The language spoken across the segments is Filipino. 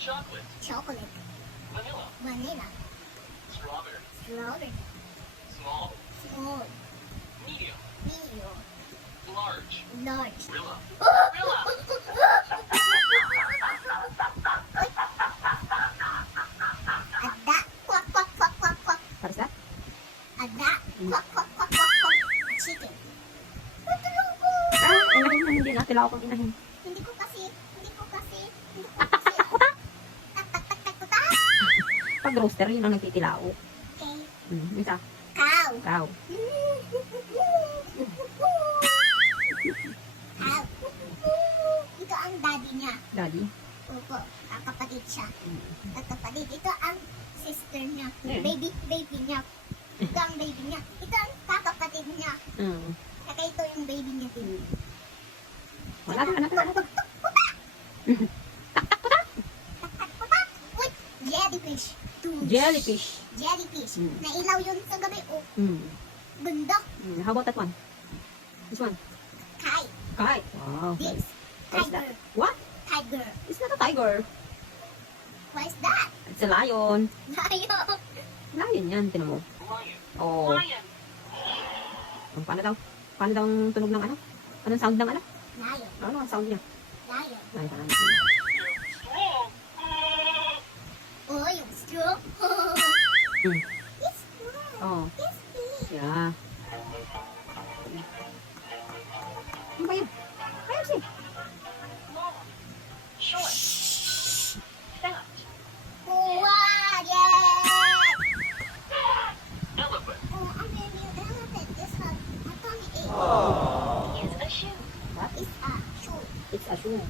Chocolate. chocolate, Vanilla. vanilla, Strawberry. strawberry, Small. small, Medium. medium, Large. large. Gorilla. Ada, quack, quack, quack, quack, quack. What is that? Ada, quack, quack, quack, quack, quack. Chicken. Matulog ko. Inahin na, hindi na. Kailangan kong inahin. Hindi ko kasi. Tak, tak, tak, tak. Pag roaster, yun ang nagtitilao. Okay. Isa. Cow. Cow. Cow. Ito ang daddy niya. Daddy. Opo, kakapatid siya. Kakapatid. Ito ang sister niya. Yeah. Baby niya. Ito ang baby niya. Ito ang kakapatid niya. Saka ito yung baby niya din. Wala ka na. With jellyfish. Jellyfish. Jellyfish. Nailaw yun sa gabi. Oh, ganda. How about that one? This one. Kite. Kite. Wow. This. What is that? Tiger. What? Tiger. It's not a tiger. What is that? It's a lion. Lion. Lion yan, tinan mo. Lion. Oh. Lion. Paano daw? Paano daw ang tunog ng ano? Anong sound ng ano? Lion. Ano ang sound niya? Lion. Ay, parang. Strong. Oh, yung straw. It's strong. Oh. It's big. Yeah. Ano ba yun? Ayun siya. Long. Short. Fat. Wow, yeah. Elephant. Oh, ang baby elephant is a tummy ache. Is a shoe. What? It's a shoe. It's a shoe.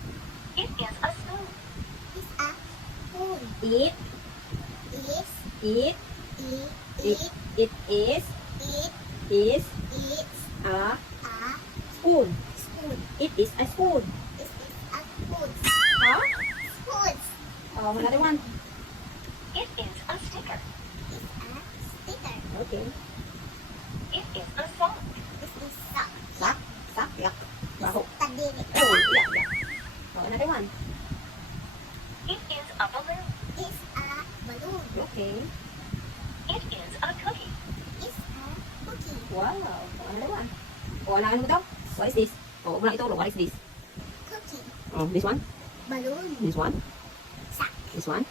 It is a spoon. It's a spoon. It. It's It. it It is. it Is. it's A a spoon. spoon. It is a spoon. It is a spoon. Huh? Spoons. Oh, another one. It is a sticker. It's a sticker. Okay. It is a sock. This is sock. Sak. Sak. Yak. Baho. Tadiri. Oh, yak. Yak. Oh, another one. It is a balloon. It's a balloon. Okay. It is a cookie. It's a cookie. Wow. Oh, another one. Oh, ano mo daw? What is this? Oh, wala ituro. What is this? Cookie. Oh, this one? Balloon. This one? Sack. This one?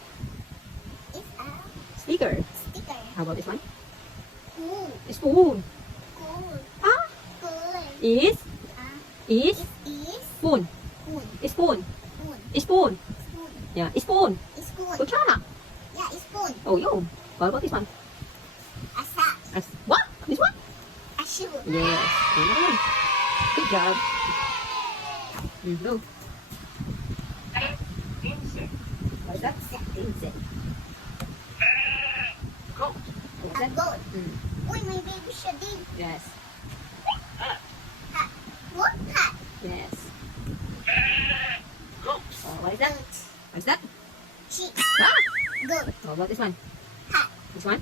It's a Sticker. sticker. How about this one? Cool. Spoon. Cool. Ah? Cool. Is? Is? It is Spoon. cool. Spoon. Spoon. Spoon. Spoon. Yeah, spoon. It's cool. Kutsara. Yeah, it's spoon. Oh, yun. What about this one? A sack. What? This one? A shoe. Yes. Another one. Good job. Go. Insect. What is that? Insect. Goat. What's A that? goat. Uy, may baby siya din. Yes. Hat. Hat. What hat? Yes. Goat. Oh, what is that? Goat. What's that? Sheep. Ah! Goat. Oh, what this one? Hat. This one?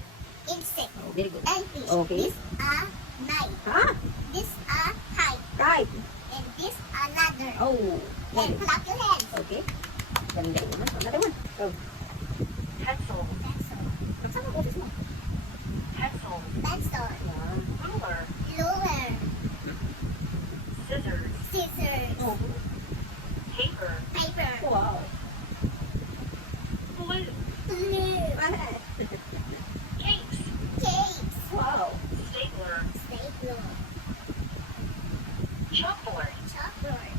Insect. Oh, very good. And fish. Okay. This a knife. Ah! This a kite. Kite. And this a ladder. Oh. And clap your hands. Okay. Galing-galing naman. Another one. Go. Pencil. Pencil. Saan ang office mo? Pencil. Pencil. Yeah. Ruler. Lower. Scissors. Scissors. Oh. Paper. Paper. Wow. Glue. Glue. Cakes. Cakes. Wow. Stapler. Stapler. Chalkboard. Chalkboard.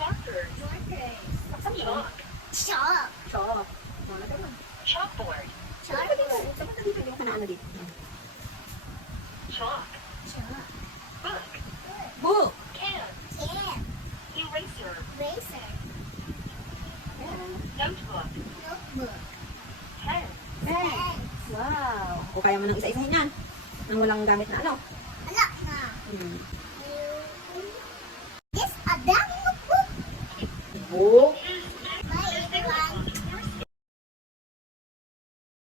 Markers. Markers. Saan mo? Chalk. Chalk. Chalk. Another one. Chalkboard. Chalk. Saan mo dito yung kanaan na dito? Chalk. Chalk. Book. Book. Can. Can. Eraser. Razor. Notebook. Notebook. Pen. Pen. Wow. O kaya mo nang isa-isahin yan. Nang walang gamit na ano. Wala na. Hmm. This a daming notebook. Book.